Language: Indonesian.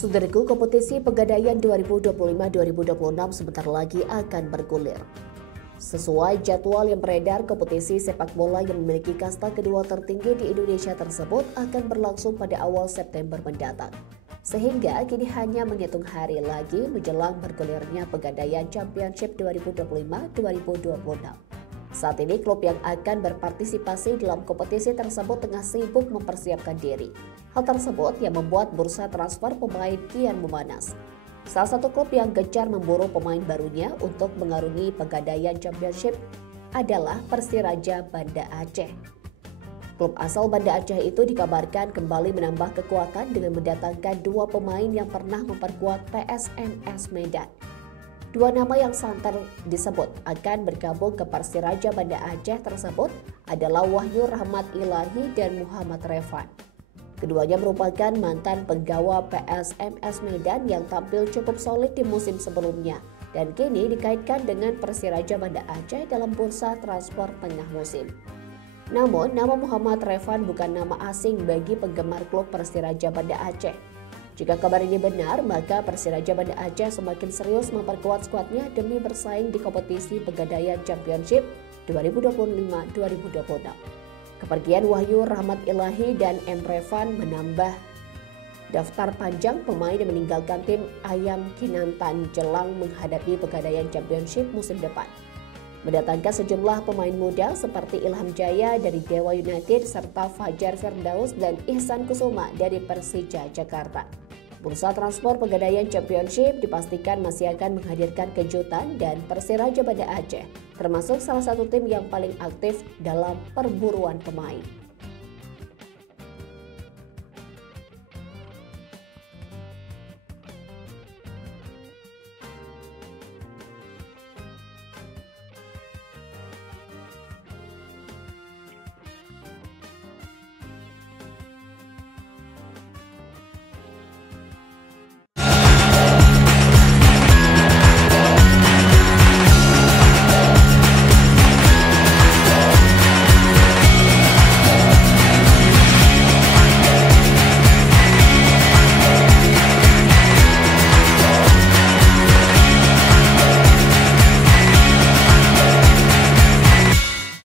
Saudaraku, kompetisi Pegadaian 2025-2026 sebentar lagi akan bergulir. Sesuai jadwal yang beredar, kompetisi sepak bola yang memiliki kasta kedua tertinggi di Indonesia tersebut akan berlangsung pada awal September mendatang. Sehingga kini hanya menghitung hari lagi menjelang bergulirnya Pegadaian Championship 2025-2026. Saat ini klub yang akan berpartisipasi dalam kompetisi tersebut tengah sibuk mempersiapkan diri. Hal tersebut yang membuat bursa transfer pemain kian memanas. Salah satu klub yang gencar memburu pemain barunya untuk mengarungi Pegadaian Championship adalah Persiraja Banda Aceh. Klub asal Banda Aceh itu dikabarkan kembali menambah kekuatan dengan mendatangkan dua pemain yang pernah memperkuat PSMS Medan. Dua nama yang santer disebut akan bergabung ke Persiraja Banda Aceh tersebut adalah Wahyu Rahmat Ilahi dan Muhammad Revan. Keduanya merupakan mantan penggawa PSMS Medan yang tampil cukup solid di musim sebelumnya dan kini dikaitkan dengan Persiraja Banda Aceh dalam bursa transfer tengah musim. Namun, nama Muhammad Revan bukan nama asing bagi penggemar klub Persiraja Banda Aceh. Jika kabar ini benar, maka Persiraja Banda Aceh semakin serius memperkuat skuadnya demi bersaing di kompetisi Pegadaian Championship 2025-2026. Kepergian Wahyu Rahmat Ilahi dan M. Revan menambah daftar panjang pemain yang meninggalkan tim Ayam Kinantan jelang menghadapi Pegadaian Championship musim depan. Mendatangkan sejumlah pemain muda seperti Ilham Jaya dari Dewa United serta Fajar Firdaus dan Ihsan Kusuma dari Persija Jakarta. Bursa transfer Pegadaian Championship dipastikan masih akan menghadirkan kejutan dan Persiraja Banda Aceh termasuk salah satu tim yang paling aktif dalam perburuan pemain.